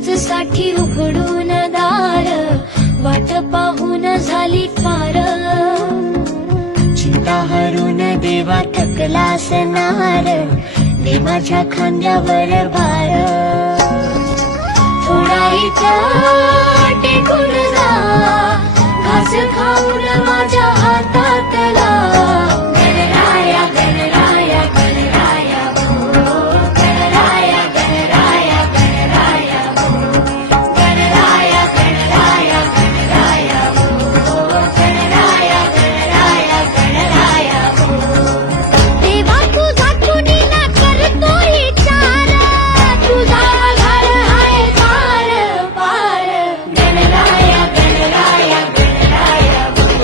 साठी उघडून दार, वाट पाहून झाली पार. चिंता हरून देवा थकला असणार, दे माझ्या खांद्यावर भार. थोडा इथं टेकून जा, घास खाऊन